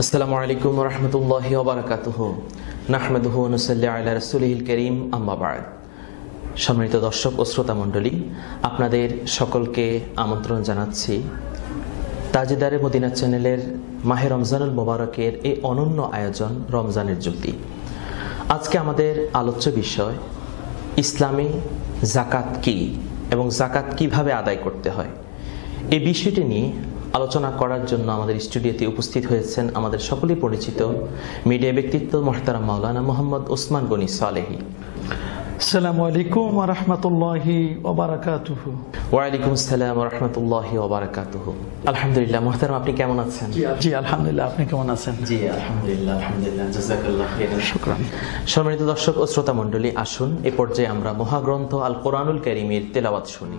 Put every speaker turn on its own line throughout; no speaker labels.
আসসালামু আলাইকুম রহমতুল্লাহ ওবরাকাতুহ। নাহমেদুহ নসল্লা আল্লাহ রসুলহিল করিম আম্মাবাদ সম্মানিত দর্শক ও শ্রোতা মণ্ডলী, আপনাদের সকলকে আমন্ত্রণ জানাচ্ছি তাজেদারে মদিনা চ্যানেলের মাহে রমজানুল মোবারকের এই অনন্য আয়োজন রমজানের যুক্তি আজকে আমাদের আলোচ্য বিষয়, ইসলামে জাকাত কি এবং জাকাত কীভাবে আদায় করতে হয়? এই বিষয়টি নিয়ে আলোচনা করার জন্য আমাদের স্টুডিওতে উপস্থিত হয়েছেন আমাদের সকলেই পরিচিত মিডিয়া ব্যক্তিত্ব মোহতারাম মাওলানা মোহাম্মদ ওসমান গনি সালেহি।
আলাইকুম
ওয়ালাইকুম আলহামদুলিল্লাহ আপনি কেমন আছেন?
জি আলহামদুলিল্লাহ আপনি কেমন আছেন?
জি আলহামদুলিল্লাহ সম্মানিত দর্শক ও শ্রোতা মন্ডলী আসুন এ পর্যায়ে আমরা মহাগ্রন্থ আল কোরআনুল কারীমের তেলাওয়াত শুনি।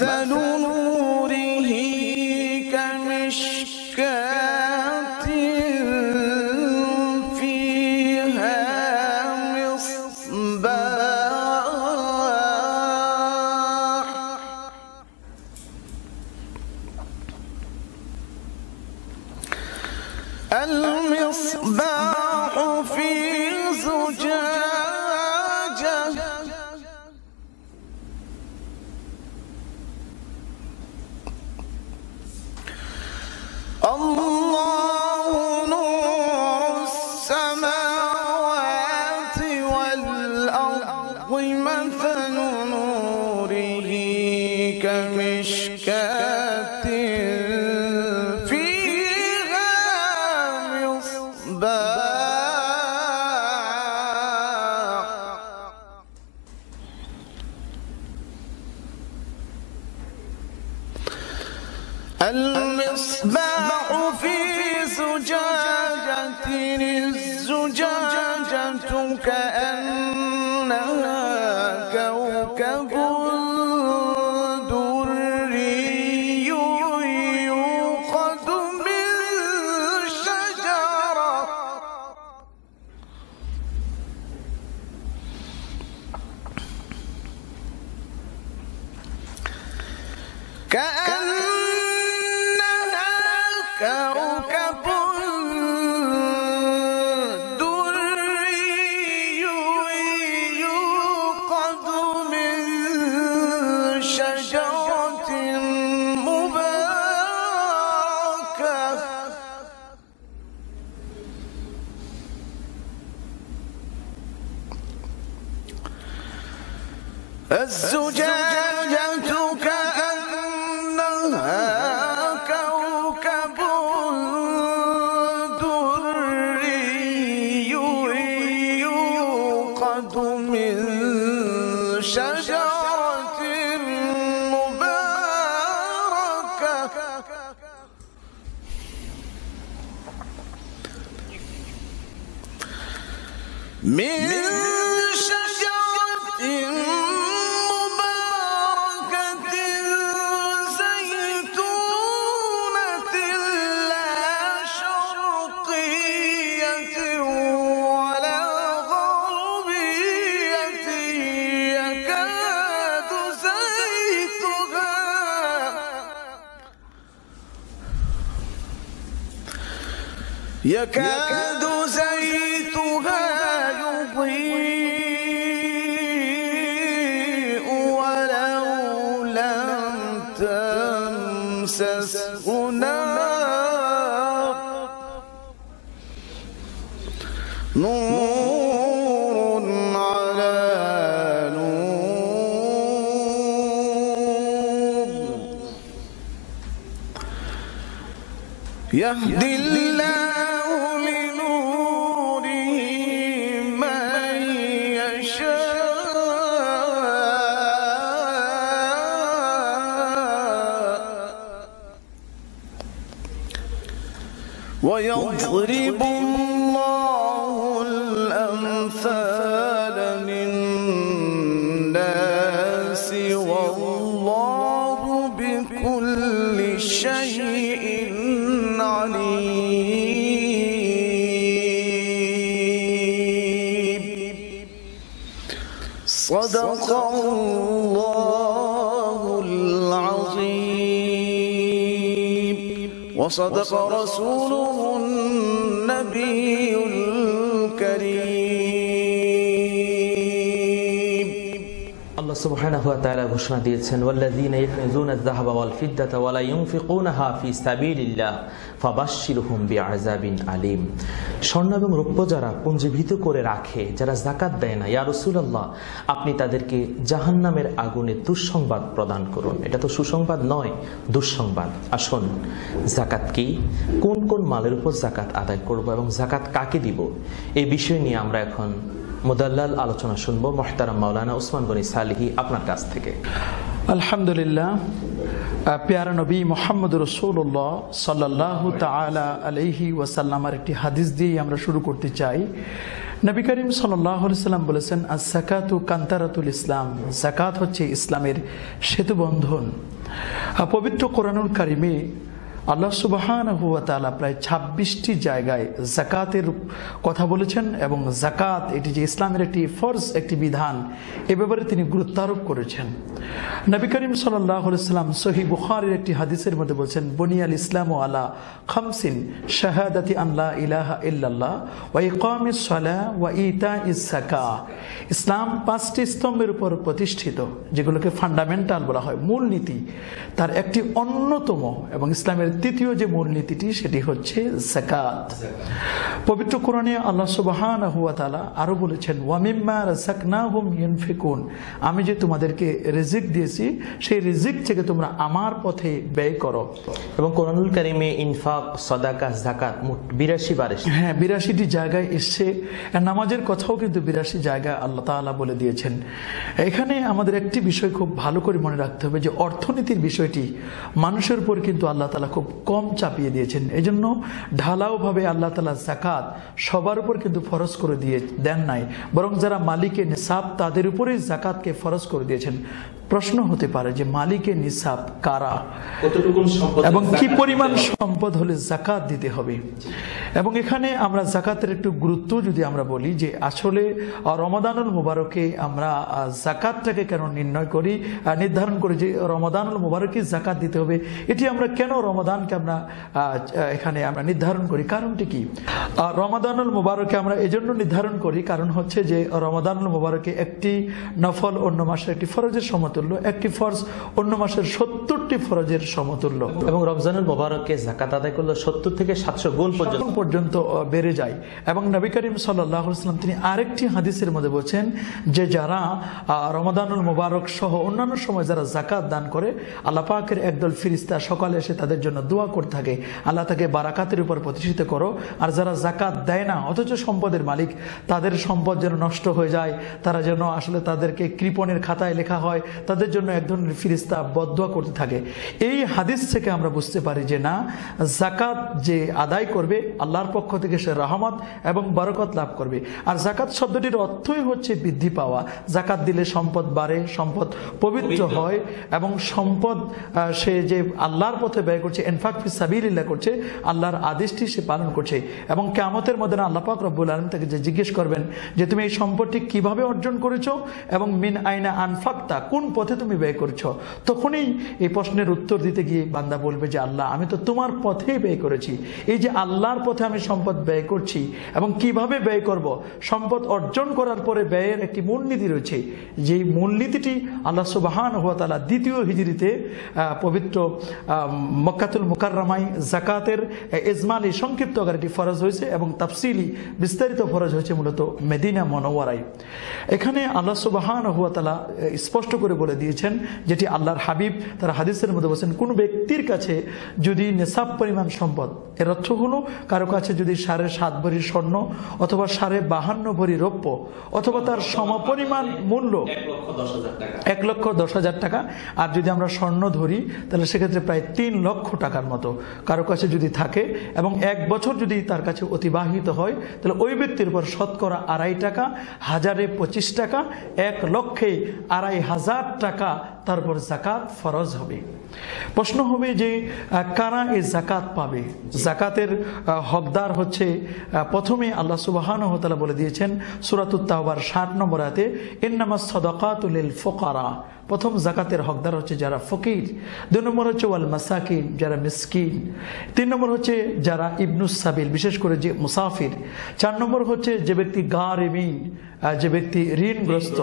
مثل المصباح في زجاجة الزجاجة كأنها كوكب دري يوقد من شجرة كأنها كوكب دري يوقد من شجرة مباركة الزجاجة يكاد زيتها يضيء ولو لم تمسسه. ويضرب الله الأمثال للناس والله بكل شيء عليم. صدق الله وصدق رسوله النبي.
ঘোষণা দিয়েছেন আলীম। স্বর্ণ এবং রৌপ্য যারা পুঞ্জীভূত করে রাখে, যারা দেয় না, ইয়া আপনি তাদেরকে জাহান্নামের আগুনে দুঃসংবাদ প্রদান করুন। এটা তো সুসংবাদ নয়, দুঃসংবাদ। আসুন জাকাত কি? কোন কোন মালের উপর জাকাত আদায় করব এবং জাকাত কাকে দিব? এই বিষয় নিয়ে আমরা এখন মুদাল্লাল আলোচনা শুনব মহতারাম মাওলানা ওসমান গনি সালিহি আপনার কাছ থেকে।
আলহামদুলিল্লাহ পেয়ারা নবী মোহাম্মদ রসুল্লাহ সাল্লাহ তালা আলহি ওয়াসাল্লামার একটি হাদিস দিয়ে আমরা শুরু করতে চাই। নবী করিম সাল্লাম বলেছেন আর জাকাতু কান্তারাতুল ইসলাম জাকাত হচ্ছে ইসলামের সেতুবন্ধন পবিত্র কোরআনুল কারিমে আল্লাহ সুবাহান হুয়া তালা প্রায় ছাব্বিশটি জায়গায় জাকাতের কথা বলেছেন এবং জাকাত এটি যে ইসলামের একটি ফরজ একটি বিধান, এ ব্যাপারে তিনি গুরুত্বারোপ করেছেন। নবী করিম সাল্লাম সহি বুখারের একটি হাদিসের মধ্যে বলছেন, বনিয়াল ইসলাম আলা খামসিন শাহাদাতি আল্লাহ ইলাহা ইল্লাল্লাহ ওয়া ইকামিস সালাহ ওয়া ইতা ইস সাকা ইসলাম পাঁচটি স্তম্ভের উপর প্রতিষ্ঠিত, যেগুলোকে ফান্ডামেন্টাল বলা হয়, মূলনীতি, তার একটি অন্যতম এবং ইসলামের তৃতীয় যে মূলনীতিটি সেটি হচ্ছে জাকাত পবিত্র কোরআনে আল্লাহ সুবাহান হুয়া তালা আরও বলেছেন ওয়ামিম্মা রাসাকনাহুম ইউনফিকুন। আমি যে তোমাদেরকে রিজিক দিয়েছি সেই রিজিক থেকে তোমরা আমার পথে ব্যয় করো।
এবং কোরআনুল কারিমে ইনফাক সদাকা জাকাত মোট বিরাশি বার
হ্যাঁ বিরাশিটি জায়গায় এসছে। আর নামাজের কথাও কিন্তু বিরাশি জায়গায় আল্লাহ তাআলা বলে দিয়েছেন। এখানে আমাদের একটি বিষয় খুব ভালো করে মনে রাখতে হবে যে অর্থনীতির বিষয়টি মানুষের উপর কিন্তু আল্লাহ তালা খুব কম চাপিয়ে দিয়েছেন। এই জন্য ঢালাওভাবে আল্লাহ তালা জাকাত সবার উপর কিন্তু ফরজ করে দিয়ে দেন নাই। বরং যারা মালিকের নিসাব তাদের উপরেই জাকাতকে ফরজ করে দিয়েছেন। প্রশ্ন হতে পারে যে মালিকের নিসাব কারা? এবং কি পরিমাণ সম্পদ হলে জাকাত দিতে হবে? এবং এখানে আমরা জাকাতের একটু গুরুত্ব যদি আমরা বলি যে আসলে রমাদানুল মুবারকে আমরা জাকাতটাকে কেন নির্ণয় করি নির্ধারণ করি যে রমাদানুল মুবারকে জাকাত দিতে হবে এটি আমরা কেন রমাদানকে আমরা এখানে আমরা নির্ধারণ করি? কারণটি কি? রমাদানুল মুবারকে আমরা এজন্য নির্ধারণ করি কারণ হচ্ছে যে রমাদানুল মুবারকে একটি নফল অন্য মাসের একটি ফরজের সমতুল্য একটি ফরজ অন্য মাসের সত্তরটি ফরজের সমতুল্য।
এবং রমজানুল মোবারককে জাকাত আদায় করলে সত্তর থেকে সাতশো গুণ পর্যন্ত।
পর্যন্ত বেড়ে যায়। এবং নবী করিম সাল্লাম তিনি আরেকটি হাদিসের মধ্যে বলছেন যে যারা রমাদানুল মোবারক সহ অন্যান্য সময় যারা জাকাত দান করে আল্লাহ পাকের একদল ফিরিস্তা সকালে এসে তাদের জন্য দোয়া করতে থাকে। আল্লাহ তাকে বারাকাতের উপর প্রতিষ্ঠিত করো। আর যারা জাকাত দেয় না অথচ সম্পদের মালিক তাদের সম্পদ যেন নষ্ট হয়ে যায়। তারা যেন আসলে তাদেরকে কৃপণের খাতায় লেখা হয় তাদের জন্য এক ধরনের ফিরিস্তা বদোয়া করতে থাকে। এই হাদিস থেকে আমরা বুঝতে পারি যে না জাকাত যে আদায় করবে আল্লাহর পক্ষ থেকে সে রহমত এবং বরকত লাভ করবে। আর জাকাত শব্দটির অর্থই হচ্ছে বৃদ্ধি পাওয়া। জাকাত দিলে সম্পদ বাড়ে সম্পদ পবিত্র হয় এবং সম্পদ সে যে আল্লাহর পথে ব্যয় করছে এনফাক ফি সাবিলিল্লাহ করছে আল্লাহর আদেশটি সে পালন করছে। এবং কেমতের মধ্যে না আল্লাহ পাক রব্বুল আলম তাকে যে জিজ্ঞেস করবেন যে তুমি এই সম্পদটি কীভাবে অর্জন করেছ? এবং মিন আইনা আনফাক্তা কোন পথে তুমি ব্যয় করছ। তখনই এই প্রশ্নের উত্তর দিতে গিয়ে বান্দা বলবে যে, আল্লাহ, আমি তো তোমার পথেই ব্যয় করেছি। এই যে আল্লাহর পথে আমি সম্পদ ব্যয় করছি এবং কীভাবে ব্যয় করব, সম্পদ অর্জন করার পরে ব্যয়ের একটি মূলনীতি রয়েছে। যেই মূলনীতিটি আল্লাহ সুবাহান হুয়া তালা দ্বিতীয় হিজড়িতে পবিত্র মক্কাতুল মুকাররামাই জাকাতের এজমালি সংক্ষিপ্ত আকারে এটি ফরজ হয়েছে এবং তাফসিলি বিস্তারিত ফরজ হয়েছে মূলত মেদিনা মনোয়ারাই এখানে আল্লাহ সুবাহান হুয়া তালা স্পষ্ট করে বলে দিয়েছেন, যেটি আল্লাহর হাবিব তার হাদিসের মধ্যে বলছেন, কোনো ব্যক্তির কাছে যদি নেশাব পরিমাণ সম্পদ, এর অর্থ হলো কারও কাছে যদি সাড়ে সাত ভরি স্বর্ণ অথবা সাড়ে বাহান্ন ভরি রৌপ্য অথবা তার সমপরিমাণ মূল্য এক লক্ষ দশ হাজার টাকা, আর যদি আমরা স্বর্ণ ধরি, তাহলে সেক্ষেত্রে প্রায় তিন লক্ষ টাকার মতো কারও কাছে যদি থাকে এবং এক বছর যদি তার কাছে অতিবাহিত হয়, তাহলে ওই ব্যক্তির উপর শতকরা আড়াই টাকা, হাজারে পঁচিশ টাকা, এক লক্ষে আড়াই হাজার টাকা তারপর জাকাত ফরজ হবে। প্রশ্ন হবে যে কারা এই জাকাত পাবে? জাকাতের হকদার হচ্ছে প্রথমে আল্লাহ সুবাহান হতালা বলে দিয়েছেন, সুরাতুত তাওবার ষাট নম্বর আয়াতে এন্নামাস সদকাতুলিল ফোকারা। প্রথম জাকাতের হকদার হচ্ছে যারা ফকির। দুই নম্বর হচ্ছে ওয়াল মাসাকিন, যারা মিসকিন। তিন নম্বর হচ্ছে যারা ইবনুস সাবিল, বিশেষ করে যে মুসাফির। চার নম্বর হচ্ছে যে ব্যক্তি গা রেমিন যে ব্যক্তি ঋণগ্রস্ত।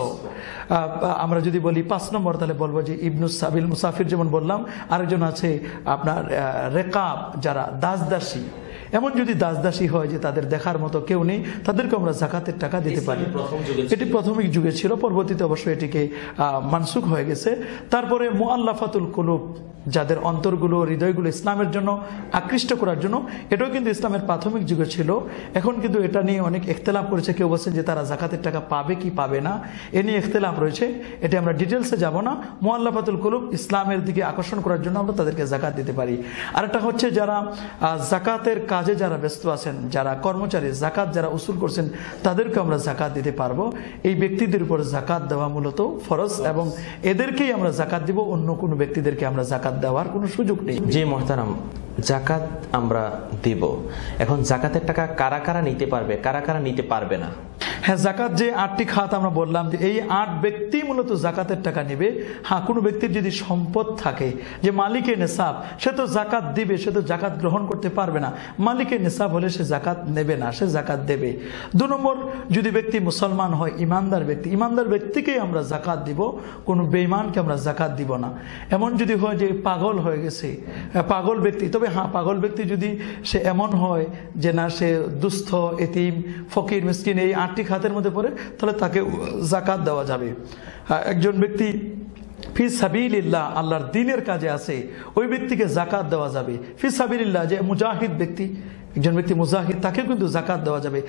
আমরা যদি বলি পাঁচ নম্বর, তাহলে বলব যে ইবনুস সাবিল মুসাফির যেমন বললাম আরেকজন আছে আপনার রেকাব যারা দাসদাসী। এমন যদি দাসদাসী হয় যে তাদের দেখার মতো কেউ নেই তাদেরকে আমরা জাকাতের টাকা দিতে পারি। এটি প্রাথমিক যুগে ছিল পরবর্তীতে অবশ্যই এটিকে আহ, মানসুখ হয়ে গেছে। তারপরে মুআল্লাফাতুল কুলুব যাদের অন্তরগুলো হৃদয়গুলো ইসলামের জন্য আকৃষ্ট করার জন্য এটাও কিন্তু ইসলামের প্রাথমিক যুগে ছিল। এখন কিন্তু এটা নিয়ে অনেক ইখতলাফ করেছে। কেউ বলছেন যে তারা জাকাতের টাকা পাবে কি পাবে না এ নিয়ে ইখতলাফ রয়েছে। এটি আমরা ডিটেলসে যাব না। মোয়াল্লাফাতুল কুলুব ইসলামের দিকে আকর্ষণ করার জন্য আমরা তাদেরকে জাকাত দিতে পারি। আরেকটা হচ্ছে যারা জাকাতের কাজে যারা ব্যস্ত আছেন, যারা কর্মচারী জাকাত যারা উসুল করছেন তাদেরকে আমরা জাকাত দিতে পারব। এই ব্যক্তিদের উপর জাকাত দেওয়া মূলত ফরজ এবং এদেরকেই আমরা জাকাত দিব, অন্য কোনো ব্যক্তিদেরকে আমরা জাকাত দেওয়ার কোনো সুযোগ নেই।
যে মহতারাম জাকাত আমরা দিব। এখন জাকাতের টাকা কারা কারা নিতে পারবে? কারা কারা নিতে পারবে না?
হ্যাঁ জাকাত যে আটটি খাত আমরা বললাম যে এই আট ব্যক্তি মূলত জাকাতের টাকা নেবে। হ্যাঁ কোনো ব্যক্তির যদি সম্পদ থাকে, যে মালিকের নেশাব সে তো জাকাত দিবে, সে তো জাকাত গ্রহণ করতে পারবে না। মালিকের নেশাব হলে সে জাকাত নেবে না, সে জাকাত দেবে। দু নম্বর, যদি ব্যক্তি মুসলমান হয়, ইমানদার ব্যক্তি, ইমানদার ব্যক্তিকে আমরা জাকাত দিব, কোনো বেইমানকে আমরা জাকাত দিব না। এমন যদি হয় যে পাগল হয়ে গেছে পাগল ব্যক্তি, তবে হ্যাঁ পাগল ব্যক্তি যদি সে এমন হয় যে না, সে দুস্থ, এতিম, ফকির, মিসকিন, এই আটটি খাতের মধ্যে পড়ে তাহলে তাকে জাকাত দেওয়া যাবে। একজন ব্যক্তি, ফি সাবিল্লাহ আল্লাহর দিনের কাজে আছে, ওই ব্যক্তিকে জাকাত দেওয়া যাবে। ফি সাবিল্লাহ যে মুজাহিদ ব্যক্তি একজন ব্যক্তি মুজাহিদ তাকে কিন্তু জাকাত দেওয়া যাবে।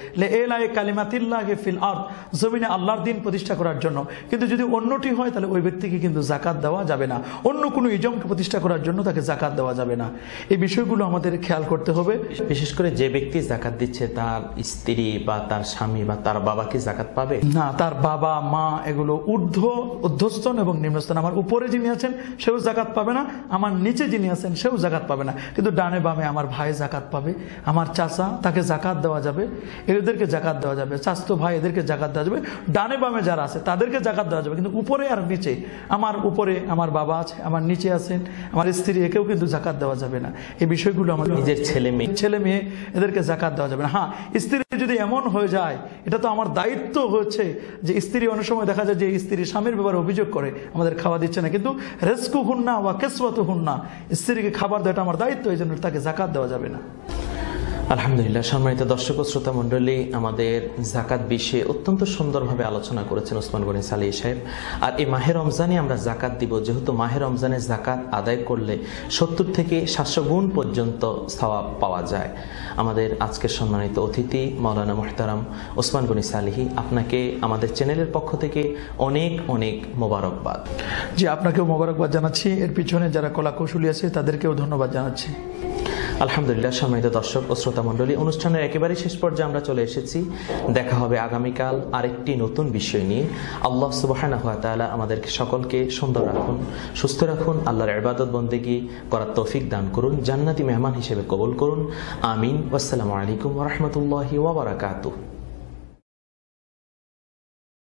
এলায়ে কালিমাতিল্লাহে ফিল আর্থ জমিনে আল্লাহর দিন প্রতিষ্ঠা করার জন্য। কিন্তু যদি অন্যটি হয় তাহলে ওই ব্যক্তিকে কিন্তু জাকাত দেওয়া যাবে না। অন্য কোনো ইজমকে প্রতিষ্ঠা করার জন্য তাকে জাকাত দেওয়া যাবে না। এই বিষয়গুলো আমাদের খেয়াল করতে হবে।
বিশেষ করে যে ব্যক্তি জাকাত দিচ্ছে তার স্ত্রী বা তার স্বামী বা তার বাবা কি জাকাত পাবে?
না তার বাবা মা এগুলো ঊর্ধ্ব ঊর্ধ্বস্তন এবং নিম্নস্তন আমার উপরে যিনি আছেন সেও জাকাত পাবে না। আমার নিচে যিনি আছেন সেও জাকাত পাবে না। কিন্তু ডানে বামে আমার ভাই জাকাত পাবে। আমার চাচা তাকে জাকাত দেওয়া যাবে এদেরকে জাকাত দেওয়া যাবে চাস্তো ভাই এদেরকে জাকাত দেওয়া যাবে ডানে বামে যারা আছে তাদেরকে জাকাত দেওয়া যাবে কিন্তু উপরে আর নিচে আমার উপরে আমার বাবা আছে আমার নিচে আছেন আমার স্ত্রী একেও কিন্তু জাকাত দেওয়া যাবে না। এই বিষয়গুলো আমার
নিজের ছেলে মেয়ে।
ছেলে মেয়ে এদেরকে জাকাত দেওয়া যাবে না। হ্যাঁ স্ত্রী যদি এমন হয়ে যায় এটা তো আমার দায়িত্ব হচ্ছে যে স্ত্রী অনেক সময় দেখা যায় যে স্ত্রী স্বামীর ব্যাপারে অভিযোগ করে আমাদের খাওয়া দিচ্ছে না। কিন্তু রেস্কু হুন না বা কেসওয়াত হুন না স্ত্রীকে খাবার দেওয়াটা আমার দায়িত্ব এই জন্য তাকে জাকাত দেওয়া যাবে না।
আলহামদুলিল্লাহ, সম্মানিত দর্শক শ্রোতা মণ্ডলী, আমাদের জাকাত বিষয়ে অত্যন্ত সুন্দরভাবে আলোচনা করেছেন ওসমান গনি সালি সাহেব। আর এই মাহে রমজানে আমরা জাকাত দিব। যেহেতু মাহে রমজানে জাকাত আদায় করলে সত্তর থেকে সাতশো গুণ পর্যন্ত সওয়াব পাওয়া যায়। আমাদের আজকের সম্মানিত অতিথি মৌলানা মোহতারাম ওসমান গনি সালিহি, আপনাকে আমাদের চ্যানেলের পক্ষ থেকে অনেক অনেক মোবারকবাদ।
যে আপনাকেও মোবারকবাদ জানাচ্ছি। এর পিছনে যারা কলা কৌশলী আছে, তাদেরকেও ধন্যবাদ জানাচ্ছি।
আলহামদুলিল্লাহ, সম্মানিত দর্শক ও শ্রোতা মণ্ডলী, অনুষ্ঠানের একেবারে শেষ পর্যায়ে আমরা চলে এসেছি। দেখা হবে আগামীকাল আরেকটি নতুন বিষয় নিয়ে। আল্লাহ সুবাহানা হাত আমাদেরকে সকলকে সুন্দর রাখুন, সুস্থ রাখুন, আল্লাহর ইবাদত বন্দেগি করার তৌফিক দান করুন, জান্নাতি মেহমান হিসেবে কবুল করুন। আমিন। আসসালামু আলাইকুম রহমতুল্লাহি ওবরাকাতুহ